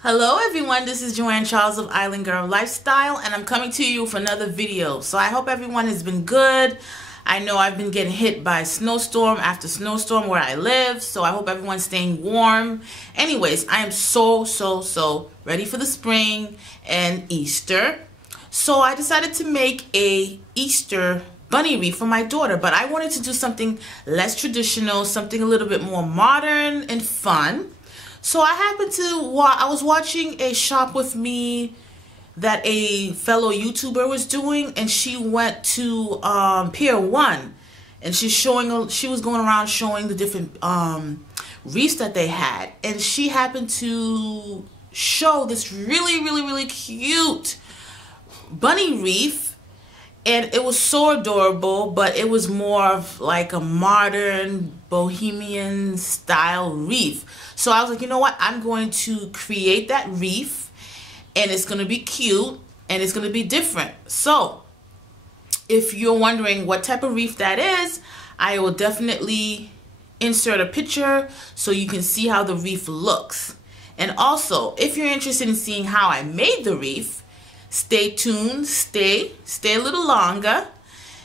Hello everyone, this is Joanne Charles of Island Girl Lifestyle, and I'm coming to you with another video. So I hope everyone has been good. I know I've been getting hit by snowstorm after snowstorm where I live, so I hope everyone's staying warm. Anyways, I am so ready for the spring and Easter. So I decided to make a Easter bunny wreath for my daughter, but I wanted to do something less traditional, something a little bit more modern and fun. So I happened to, I was watching a shop with me that a fellow YouTuber was doing, and she went to Pier 1, and she was going around showing the different wreaths that they had, and she happened to show this really cute bunny wreath, and it was so adorable, but it was more of like a modern bohemian style wreath. So I was like, you know what, I'm going to create that wreath, and it's going to be cute and it's going to be different. So if you're wondering what type of wreath that is, I will definitely insert a picture so you can see how the wreath looks. And also, if you're interested in seeing how I made the wreath, stay tuned, stay a little longer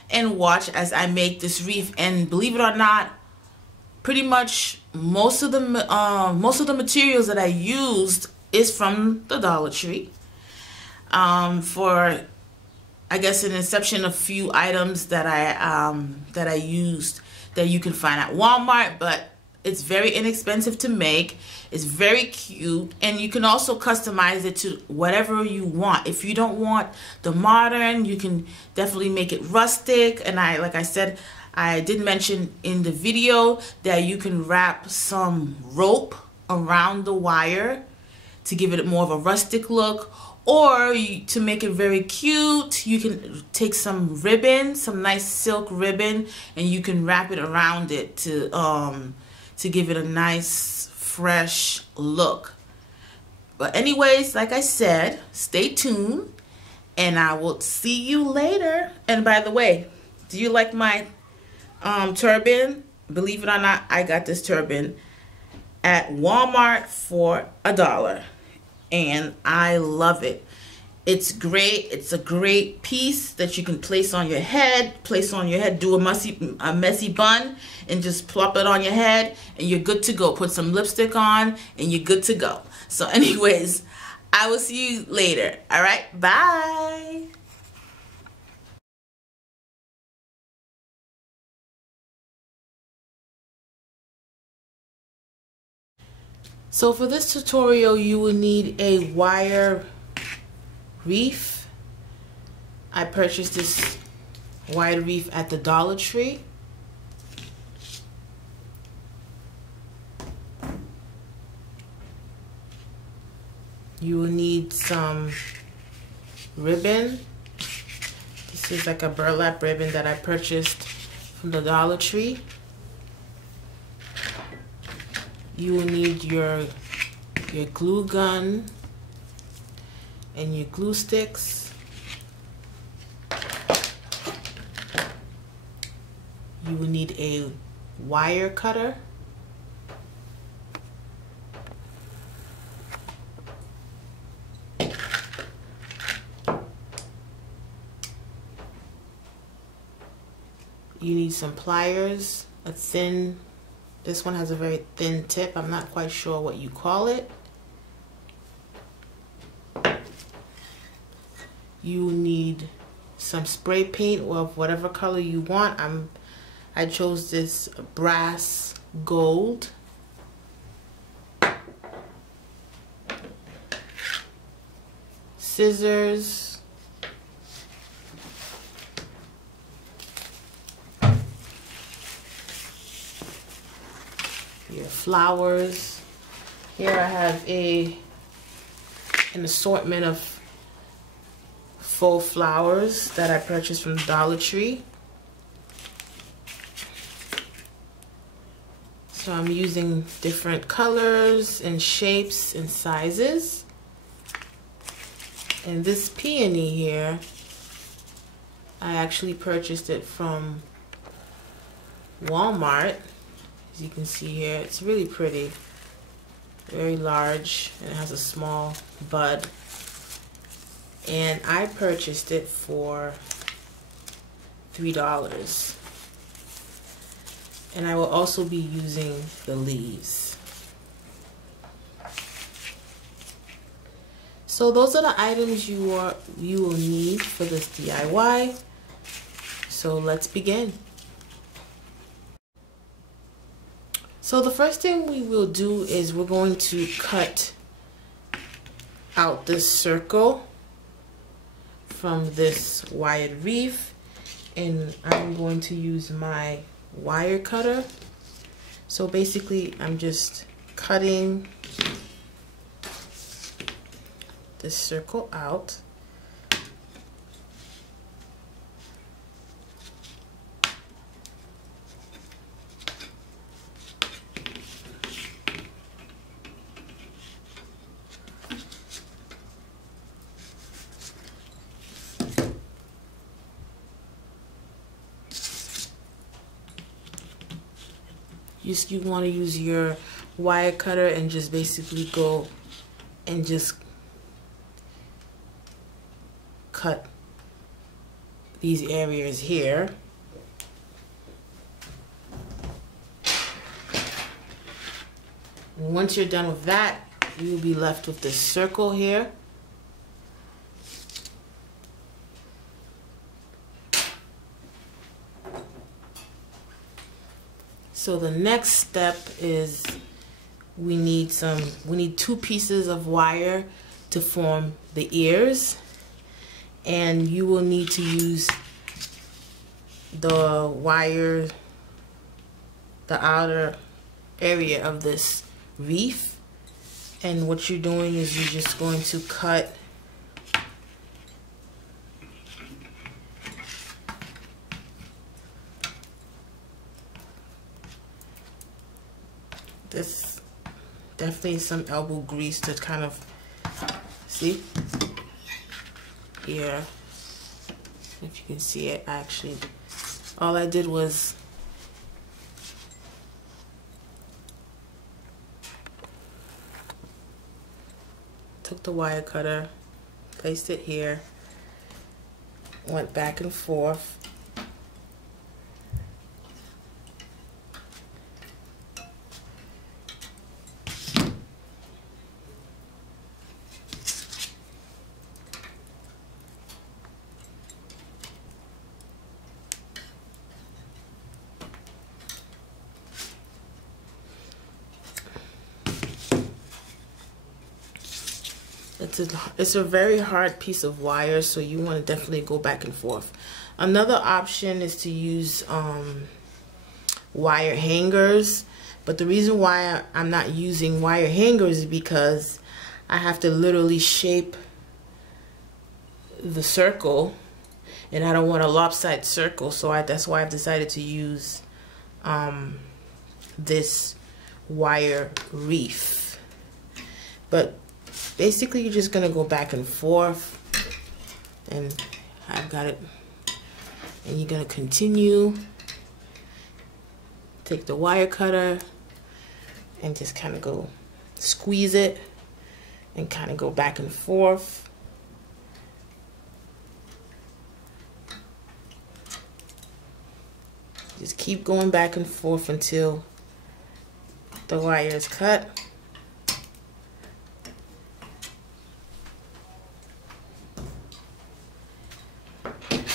and watch as I make this wreath. And believe it or not, pretty much most of the materials that I used is from the Dollar Tree. For I guess an exception of few items that I used that you can find at Walmart, but it's very inexpensive to make. It's very cute, and you can also customize it to whatever you want. If you don't want the modern, you can definitely make it rustic. And like I said, I did mention in the video that you can wrap some rope around the wire to give it more of a rustic look, or to make it very cute, you can take some ribbon, some nice silk ribbon, and you can wrap it around it to give it a nice fresh look. But anyways, like I said, stay tuned and I will see you later. And by the way, do you like my turban? Believe it or not, I got this turban at Walmart for $1 and I love it. It's great. It's a great piece that you can place on your head, do a messy bun and just plop it on your head and you're good to go. Put some lipstick on and you're good to go. So anyways, I will see you later. All right, bye. So for this tutorial, you will need a wire wreath. I purchased this wire wreath at the Dollar Tree. You will need some ribbon. This is like a burlap ribbon that I purchased from the Dollar Tree. You will need your glue gun and your glue sticks. You will need a wire cutter. You need some pliers, this one has a very thin tip. I'm not quite sure what you call it. You need some spray paint of whatever color you want. I chose this brass gold. Scissors. Your flowers. Here I have an assortment of faux flowers that I purchased from the Dollar Tree. So I'm using different colors and shapes and sizes. And this peony here, I actually purchased it from Walmart. As you can see here, it's really pretty. very large, and it has a small bud. And I purchased it for $3. And I will also be using the leaves. So those are the items you will need for this DIY. So let's begin. So the first thing we will do is we're going to cut out this circle from this wired wreath, and I'm going to use my wire cutter. So basically I'm just cutting this circle out. You want to use your wire cutter and just basically go and just cut these areas here. And once you're done with that, you'll be left with this circle here. So the next step is we need 2 pieces of wire to form the ears, and you will need to use the wire, the outer area of this wreath. And what you're doing is you're just going to cut this, definitely some elbow grease to kind of see here. If you can see it, actually, all I did was took the wire cutter, placed it here, went back and forth. It's a very hard piece of wire, so you want to definitely go back and forth. Another option is to use wire hangers, but the reason why I'm not using wire hangers is because I have to literally shape the circle, and I don't want a lopsided circle, so that's why I've decided to use this wire wreath. But basically, you're just gonna go back and forth, and I've got it, and you're gonna continue. Take the wire cutter and just kind of go squeeze it and kind of go back and forth. Just keep going back and forth until the wire is cut.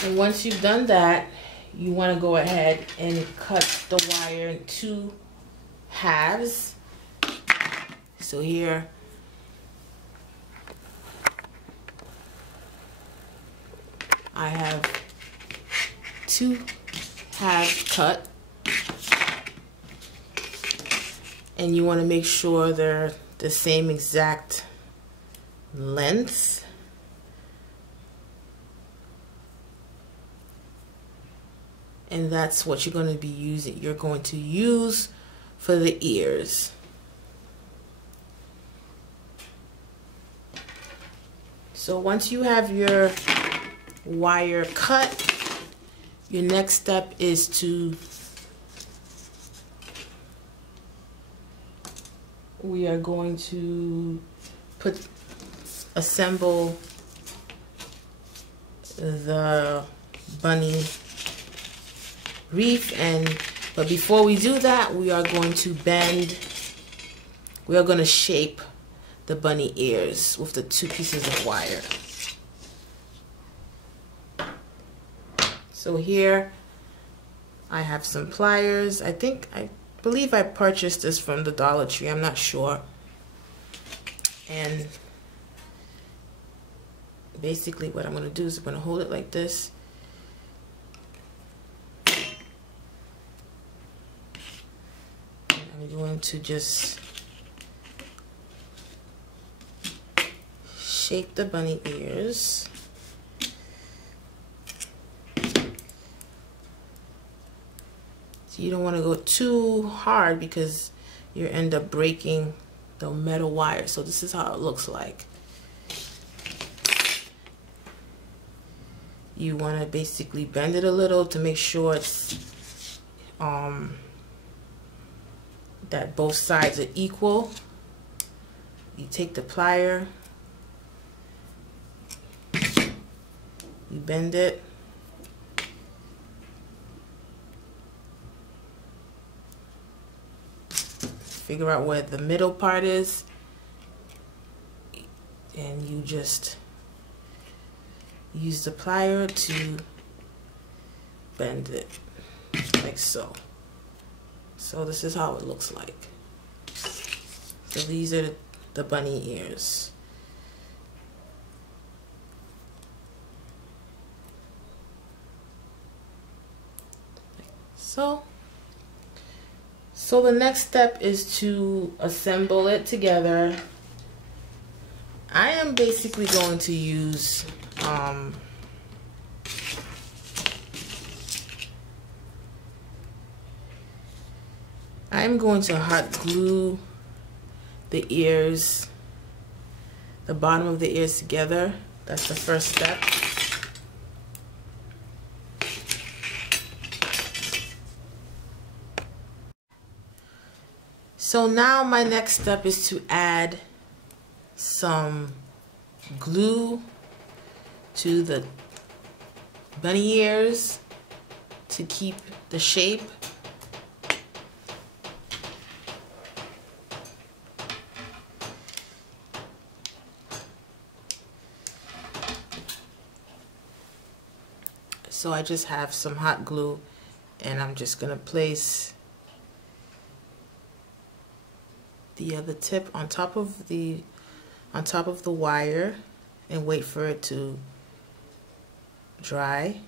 And once you've done that, you want to go ahead and cut the wire in 2 halves. So here, I have 2 halves cut, and you want to make sure they're the same exact length. And that's what you're going to be using. You're going to use for the ears. So once you have your wire cut, your next step is to we are going to assemble the bunny wreath, but before we do that, we are going to shape the bunny ears with the 2 pieces of wire. So here I have some pliers. I believe I purchased this from the Dollar Tree, I'm not sure. And basically what I'm going to do is I'm going to hold it like this. And I'm going to just shape the bunny ears. So you don't want to go too hard because you end up breaking the metal wire. So this is how it looks like. You want to basically bend it a little to make sure it's that both sides are equal. You take the plier, you bend it, figure out where the middle part is, and you just use the plier to bend it like so. So this is how it looks like. So these are the bunny ears. So the next step is to assemble it together. I am basically going to use I'm going to hot glue the ears, the bottom of the ears together. That's the first step. So now my next step is to add some glue to the bunny ears to keep the shape. So I just have some hot glue and I'm just gonna place the other tip on top of the wire and wait for it to dry.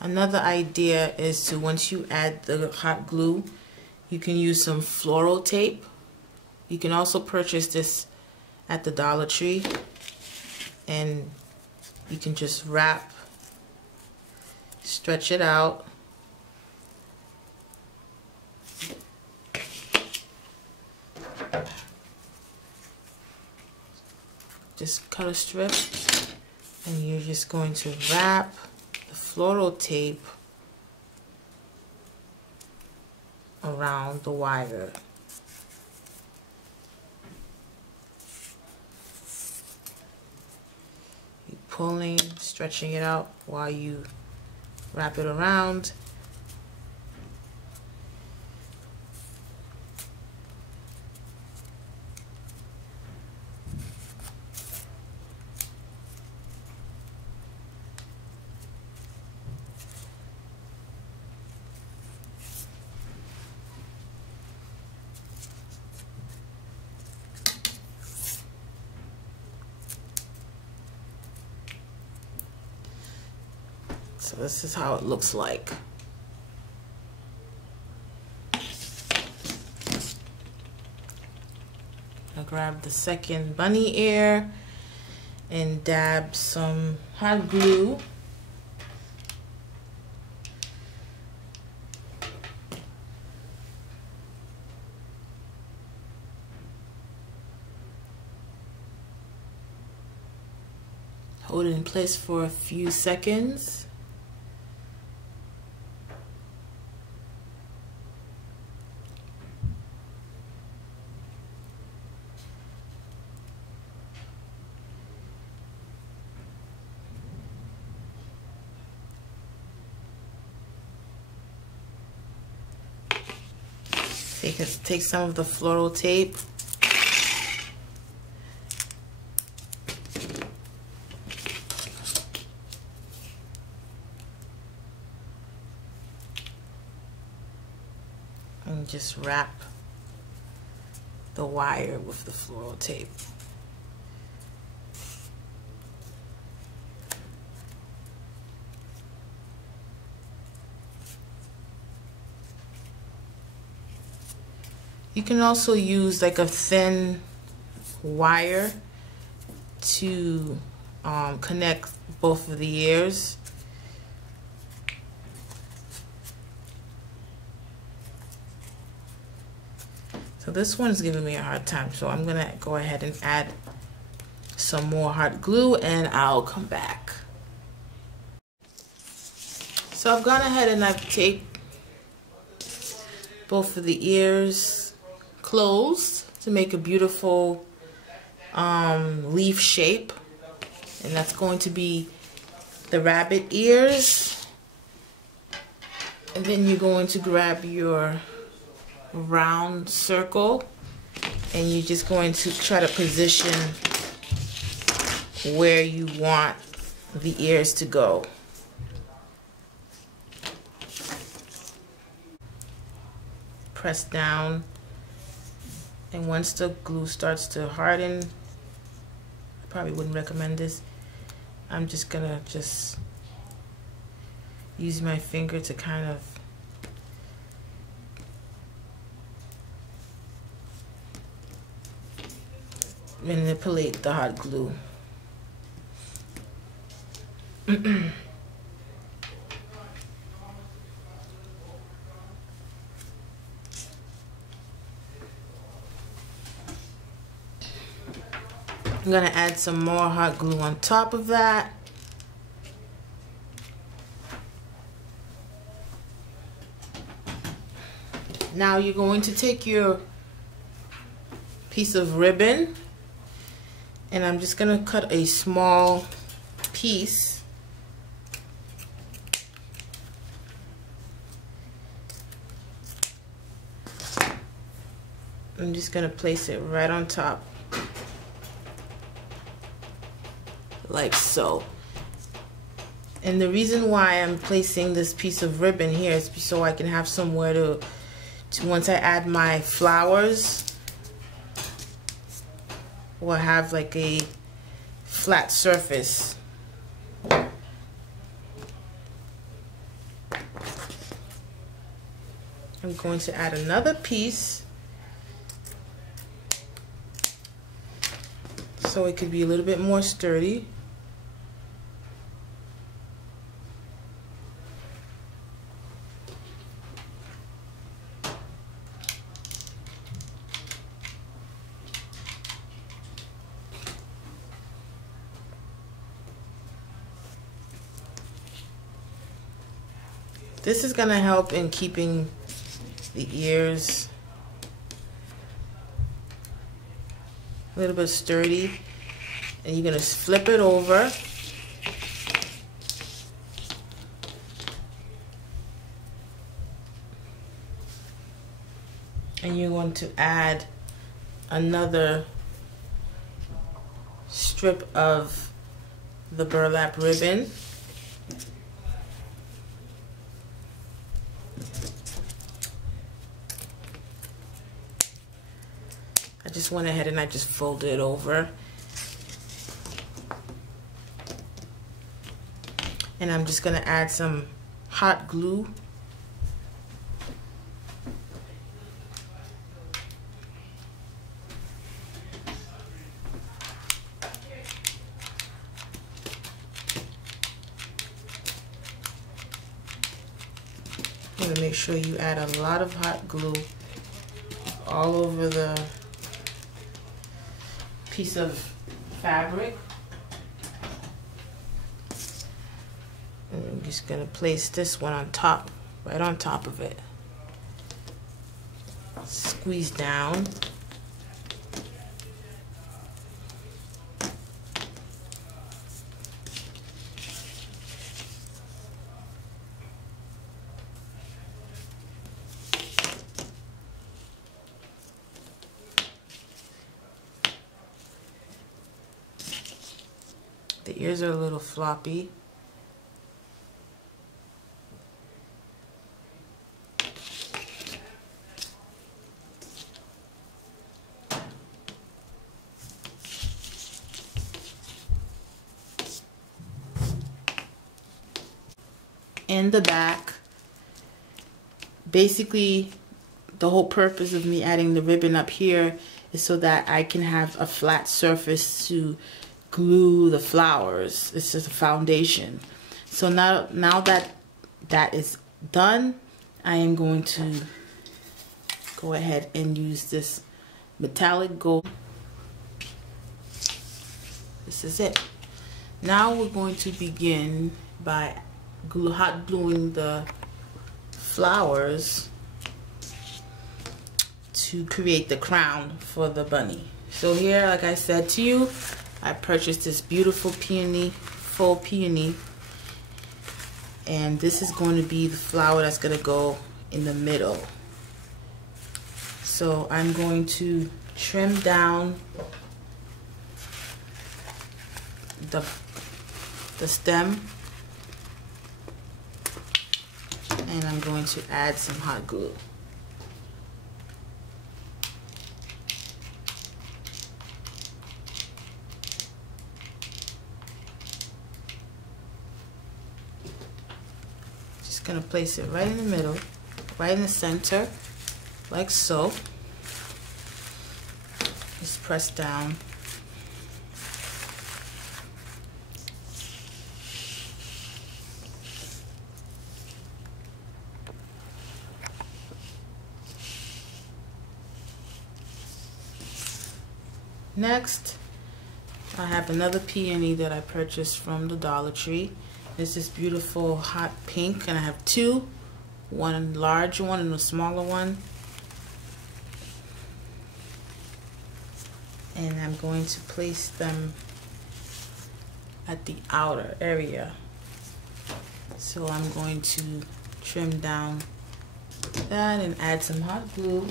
Another idea is to, once you add the hot glue, you can use some floral tape. You can also purchase this at the Dollar Tree, and you can just wrap, stretch it out, just cut a strip, and you're just going to wrap the floral tape around the wire. You're pulling, stretching it out while you wrap it around. So this is how it looks like. I'll grab the second bunny ear and dab some hot glue. Hold it in place for a few seconds. Take some of the floral tape. And just wrap the wire with the floral tape. You can also use like a thin wire to connect both of the ears. So this one is giving me a hard time, so I'm gonna go ahead and add some more hot glue and I'll come back. So I've gone ahead and I've taped both of the ears closed to make a beautiful leaf shape, and that's going to be the rabbit ears. And then you're going to grab your round circle and you're just going to try to position where you want the ears to go. Press down, and once the glue starts to harden, I probably wouldn't recommend this. I'm just gonna use my finger to kind of manipulate the hot glue. I'm gonna add some more hot glue on top of that. Now you're going to take your piece of ribbon, and I'm just gonna cut a small piece. I'm just gonna place it right on top, like so. And the reason why I'm placing this piece of ribbon here is so I can have somewhere to once I add my flowers, we'll have like a flat surface. I'm going to add another piece so it could be a little bit more sturdy. This is going to help in keeping the ears a little bit sturdy. And you're going to flip it over. And you're going to add another strip of the burlap ribbon. I just went ahead and I just folded it over. And I'm just gonna add some hot glue. want to make sure you add a lot of hot glue all over the piece of fabric. And I'm just going to place this one on top, right on top of it. Squeeze down. The ears are a little floppy. In the back, basically the whole purpose of me adding the ribbon up here is so that I can have a flat surface to glue the flowers. It's just a foundation. So now that that is done, I am going to go ahead and use this metallic gold. This is it. Now we're going to begin by hot gluing the flowers to create the crown for the bunny. So here, like I said to you, I purchased this beautiful peony, faux peony, and this is going to be the flower that's going to go in the middle. So I'm going to trim down the stem, and I'm going to add some hot glue. Just gonna place it right in the middle, right in the center, like so. Just press down. Next, I have another peony that I purchased from the Dollar Tree. It's this beautiful hot pink, and I have two, one large one and a smaller one. And I'm going to place them at the outer area. So I'm going to trim down that and add some hot glue.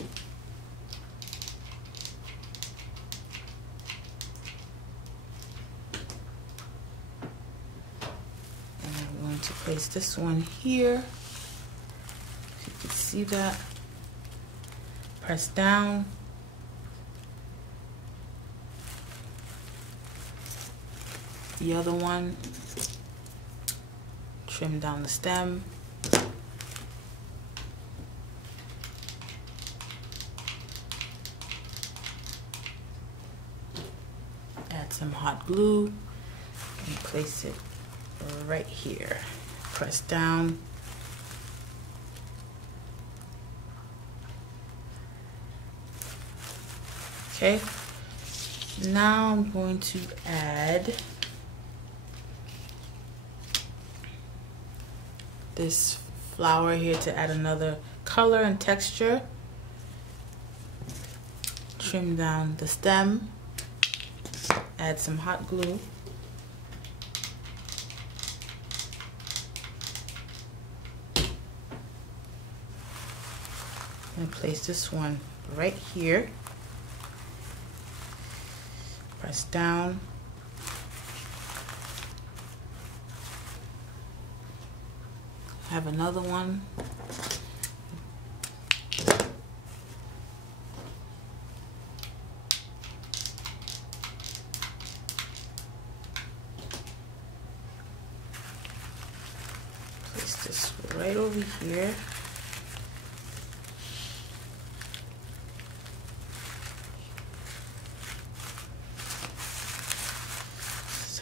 To place this one here, if you can see that. Press down. The other one, trim down the stem. Add some hot glue and place it right here. Press down. Okay, now I'm going to add this flower here to add another color and texture. Trim down the stem, add some hot glue. And place this one right here. Press down. Have another one. Place this right over here.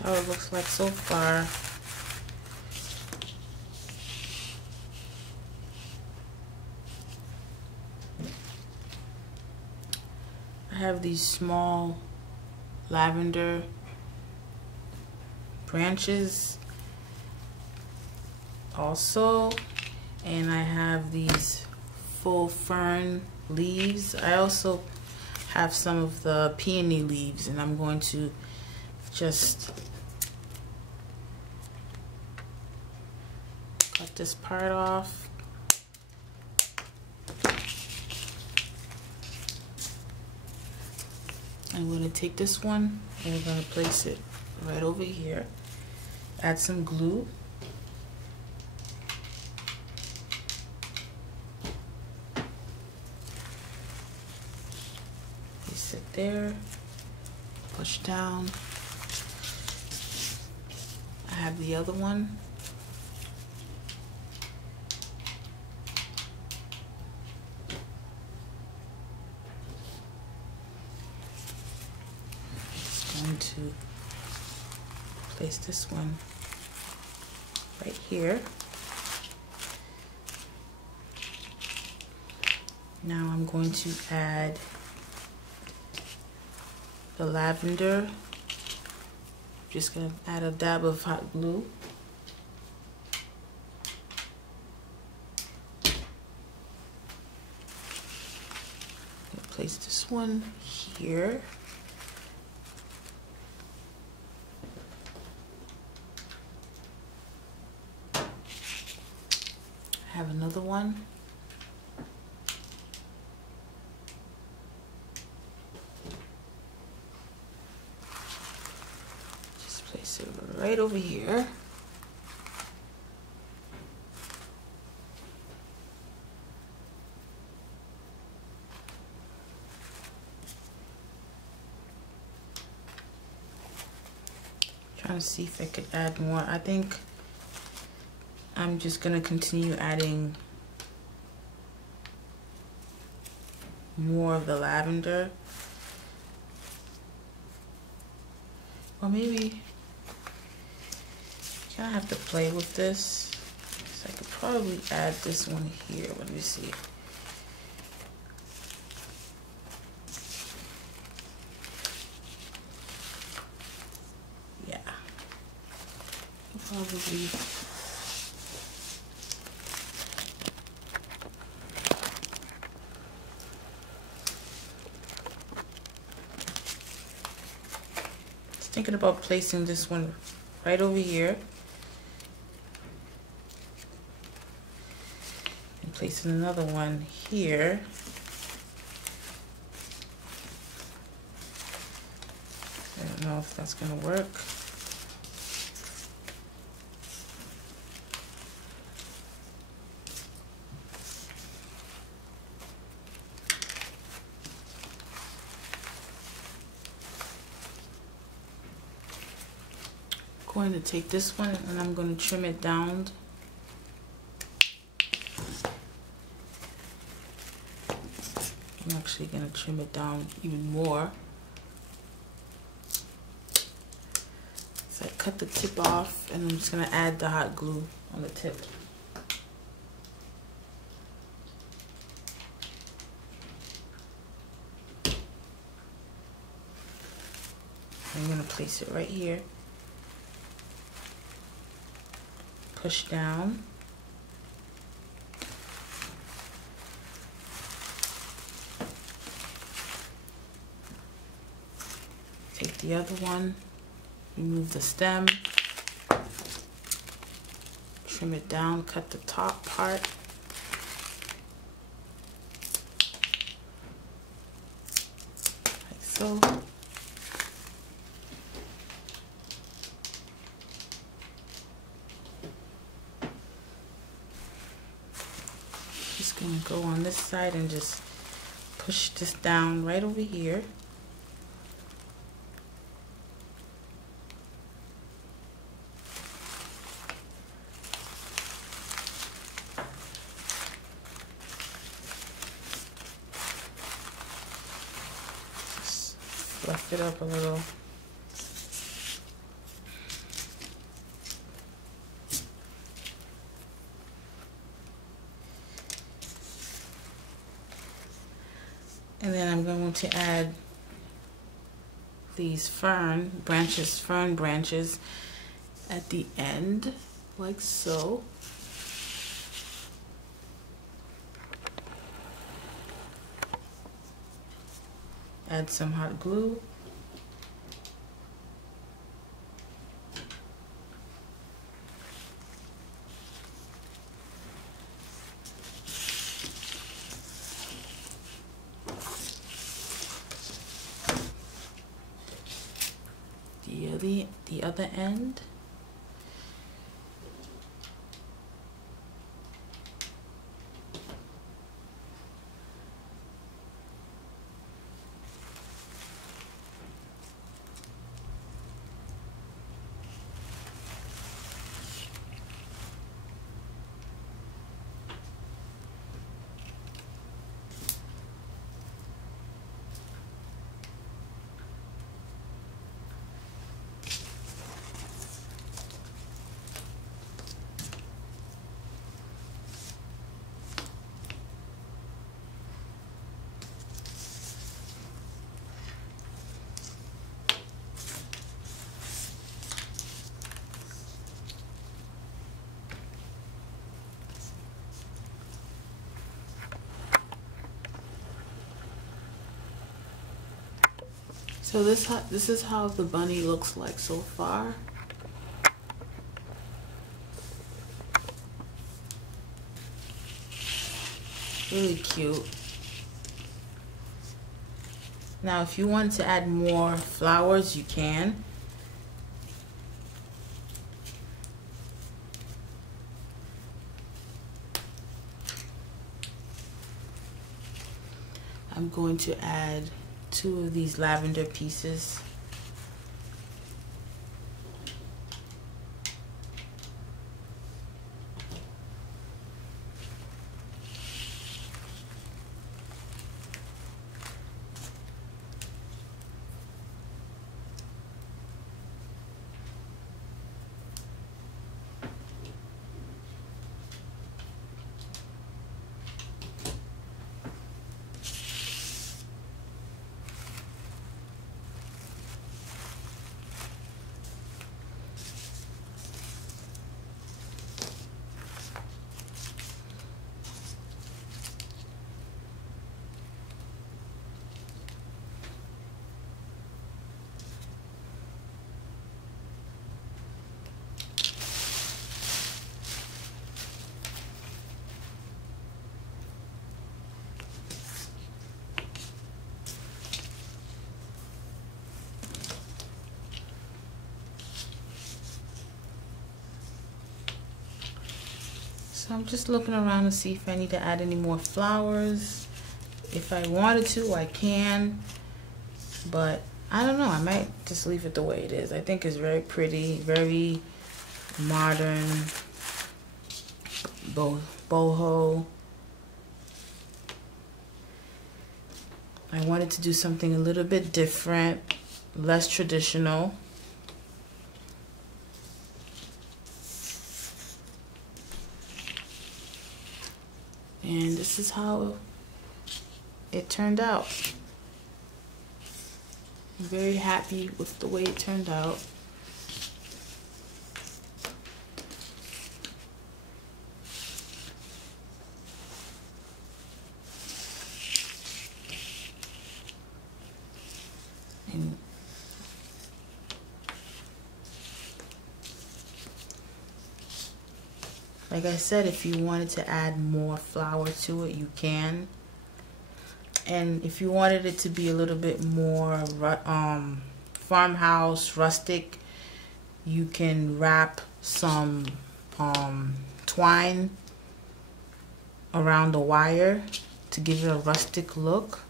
How it looks like so far. have these small lavender branches also, and I have these full fern leaves. I also have some of the peony leaves, and I'm going to just cut this part off. I'm going to take this one and I'm going to place it right over here. Add some glue. Place it there. Push down. I have the other one. Going to place this one right here. Now I'm going to add the lavender. Just gonna add a dab of hot glue. Place this one here. I have another one. Just place it right over here. Trying to see if I could add more. I think I'm just gonna continue adding more of the lavender. Or maybe I kind of have to play with this. So I could probably add this one here. Let me see. Yeah. Probably. Thinking about placing this one right over here and placing another one here. I don't know if that's gonna work. Going to take this one and I'm going to trim it down. I'm actually going to trim it down even more. So I cut the tip off and I'm just going to add the hot glue on the tip. I'm going to place it right here. Push down. Take the other one, remove the stem, trim it down, cut the top part. Like so. Just gonna go on this side and just push this down right over here. Just fluff it up a little. And then I'm going to add these fern branches at the end, like so. Add some hot glue. The other end. So this is how the bunny looks like so far. Really cute. Now if you want to add more flowers, you can. I'm going to add 2 of these lavender pieces. So I'm just looking around to see if I need to add any more flowers. If I wanted to, I can, but I don't know. I might just leave it the way it is. I think it's very pretty, very modern, boho. I wanted to do something a little bit different, less traditional. And this is how it turned out. I'm very happy with the way it turned out. And like I said, if you wanted to add more flower to it, you can. And if you wanted it to be a little bit more farmhouse, rustic, you can wrap some twine around the wire to give it a rustic look.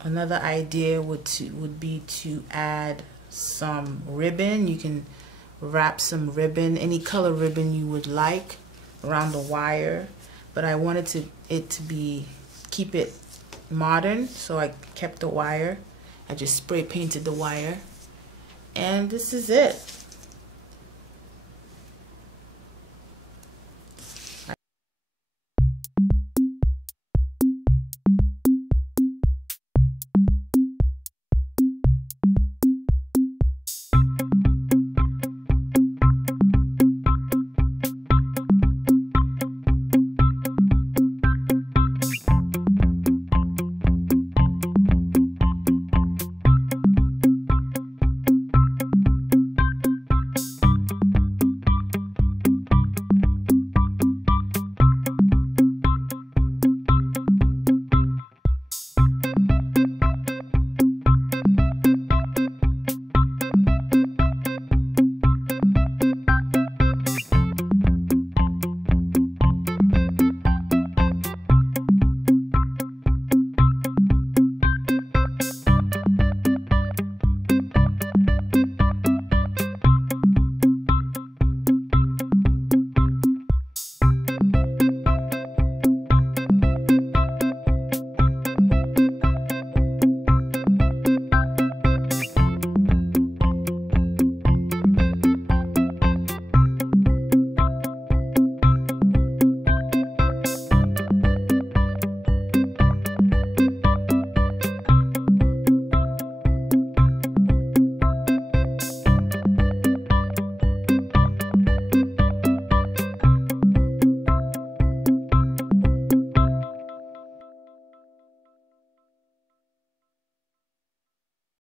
Another idea would be to add some ribbon. You can wrap some ribbon, any color ribbon you would like, around the wire. But I wanted it to keep it modern, so I kept the wire. I just spray painted the wire, and this is it.